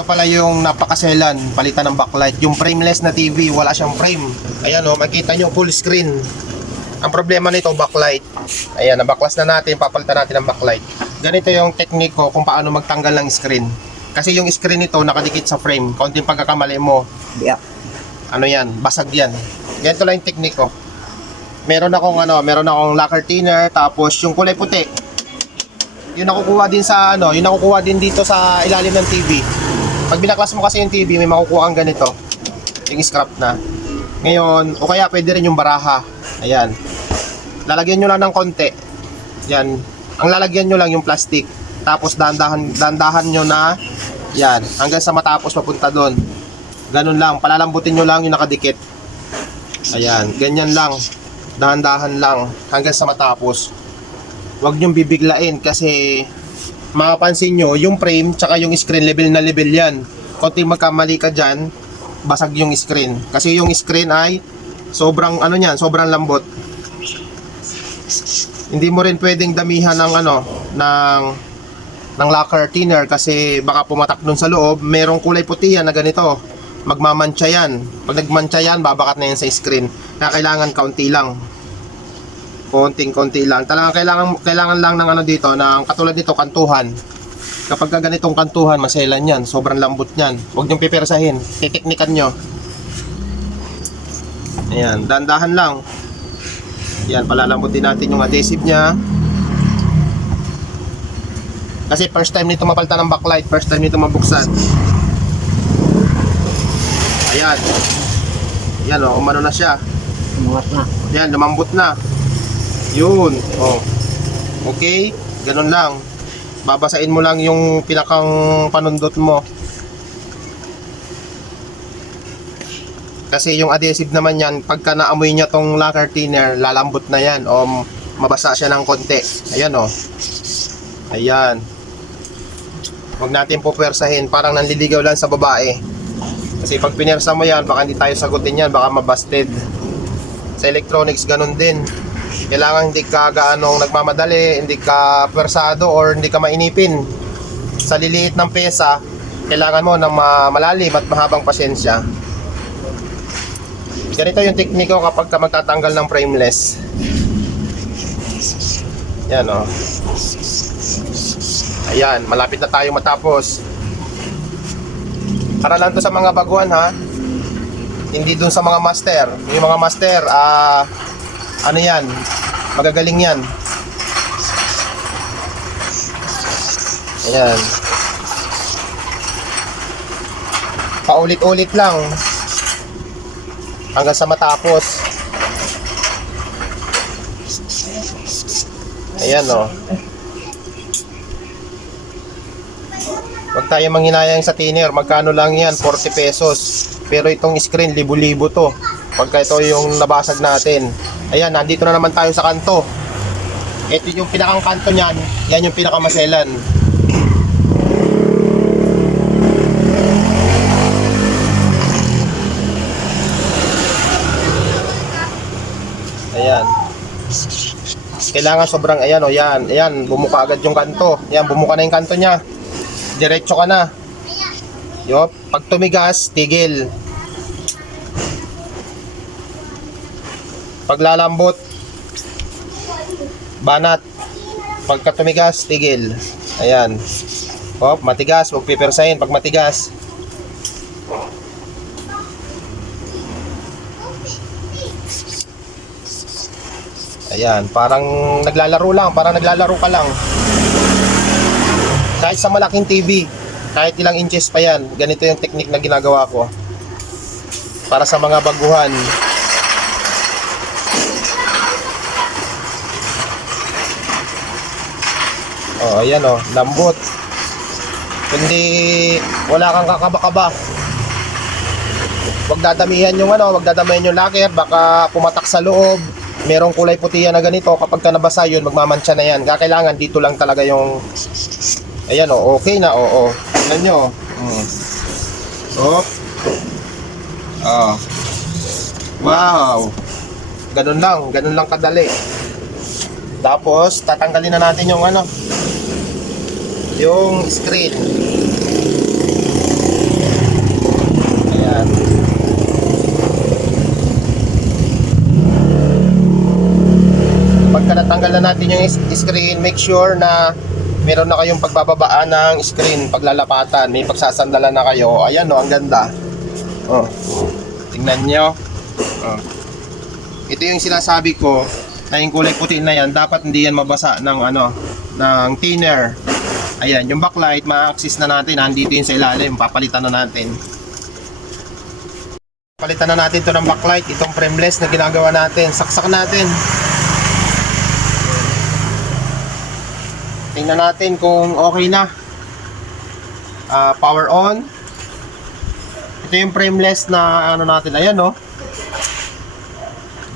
Ito pala yung napakaselan, palitan ng backlight. Yung frameless na TV, wala siyang frame. Ayan o, makita nyo, full screen. Ang problema nito, backlight. Ayan, nabaklas na natin, papalitan natin ng backlight. Ganito yung technique ko kung paano magtanggal ng screen. Kasi yung screen nito nakadikit sa frame. Konting pagkakamali mo, ano yan, basag yan. Ganito lang yung technique ko. Meron akong lacquer thinner, tapos yung kulay puti. Yung nakukuha din sa yung nakukuha din dito sa ilalim ng TV. Pag binaklas mo kasi yung TV, may makukuha kang ganito. Yung scrap na. Ngayon, o kaya pwede rin yung baraha. Ayan. Lalagyan nyo lang ng konti. Yan. Ang lalagyan nyo lang yung plastic. Tapos dandahan nyo na yan. Hanggang sa matapos papunta doon. Ganun lang. Palalambutin nyo lang yung nakadikit. Ayan. Ganyan lang. Dahan-dahan lang. Hanggang sa matapos. Huwag nyo bibiglain kasi mapapansin nyo yung frame tsaka yung screen level na level yan. Konting magkamali ka dyan, basag yung screen. Kasi yung screen ay sobrang sobrang lambot. Hindi mo rin pwedeng damihan ng ng lacquer thinner kasi baka pumatak dun sa loob. Merong kulay puti yan na ganito. Magmamantsa yan. Pag nagmantsa yan, babakat na yan sa screen. Kaya kailangan kaunti lang. Konting-konti lang. Talagang kailangan lang ng dito, ng katulad nito, kantuhan. Kapag ganitong kantuhan, maselan yan. Sobrang lambot yan. Huwag niyong pipersahin. Titiknikan nyo. Ayan, dandahan lang. Ayan, palalambutin natin yung adhesive niya. Kasi first time nito mapalitan ng backlight. First time nito mabuksan. Ayan. Ayan o, umano na siya. Lumangat na. Ayan, lumambot na. Yun, oh. Okay, ganun lang. Babasain mo lang yung pinakang panundot mo. Kasi yung adhesive naman yan, pagka naamoy niya tong lacquer thinner, lalambot na yan o mabasa siya ng konti. Ayan oh. Ayan. Huwag natin pupwersahin, parang nanliligaw lang sa babae. Kasi pag pinersa mo yan, baka hindi tayo sagutin yan, baka mabasted. Sa electronics, ganun din. Kailangan hindi ka gaanong nagmamadali, hindi ka pwersado or hindi ka mainipin. Sa liliit ng pesa, kailangan mo ng malalim at mahabang pasensya. Ganito yung tekniko kapag ka magtatanggal ng frameless. Yan o. Ayan, malapit na tayo matapos. Para lang to sa mga baguhan ha. Hindi dun sa mga master. Yung mga master, ano yan, magagaling yan. Ayan. Paulit-ulit lang hanggang sa matapos. Ayan o. Huwag tayo manghinayang sa thinner. Magkano lang yan? 40 pesos. Pero itong screen, libo-libo to. Pagka ito yung nabasag natin. Ayan, nandito na naman tayo sa kanto. Ito yung pinakang kanto niyan. Yan yung pinakamaselan. Ayan. Kailangan sobrang, ayan o, yan. Ayan, bumuka agad yung kanto. Ayan, bumuka na yung kanto niya. Diretso ka na. Yup, pag tumigas, tigil. Paglalambot, banat. Pagka tumigas, tigil. Ayan. Hop, matigas, huwag pipersahin pag matigas. Ayan, parang naglalaro lang, parang naglalaro ka lang. Kahit sa malaking TV, kahit ilang inches pa yan, ganito yung technique na ginagawa ko. Para sa mga baguhan. Oh, ayan oh, lambot. Hindi, wala kang kakaba-kaba. Huwag dadamihan yung wag dadamihan yung lacquer, baka pumatak sa loob. Merong kulay puti yan na ganito, kapag ka nabasa yun, magmamantsa na yan. Kailangan dito lang talaga yung, ayan oh, okay na, oo. Tignan nyo, oh. Oh. Wow. Ganun lang kadali. Tapos, tatanggalin na natin yung yung screen. natin yung screen. Make sure na meron na kayong pagbababaan ng screen paglalapatan. May pagsasandalan na kayo. Ayan, ang ganda. Tingnan nyo. Ito yung sinasabi ko na yung kulay puti na yan, dapat hindi yan mabasa ng ng thinner. Ayan, yung backlight, ma-access na natin. Nandito yun sa ilalim. Papalitan na natin. Palitan na natin to ng backlight. Itong frameless na ginagawa natin. Saksak natin. Tingnan natin kung okay na. Power on. Ito yung frameless na natin. Ayan,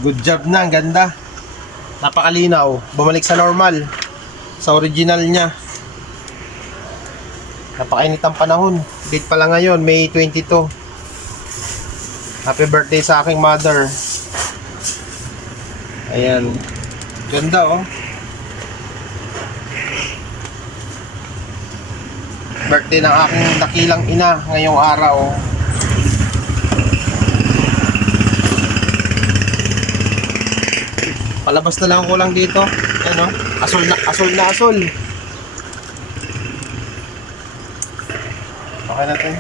good job na. Ang ganda. Napakalinaw. Bumalik sa normal. Sa original niya. Napakainit ang panahon. Date pa lang ngayon, May 22. Happy birthday sa aking mother. Ayan. Ganda, birthday ng aking dakilang ina ngayong araw. Palabas na lang ko lang dito. Ayan, asul na asul. Okay na to.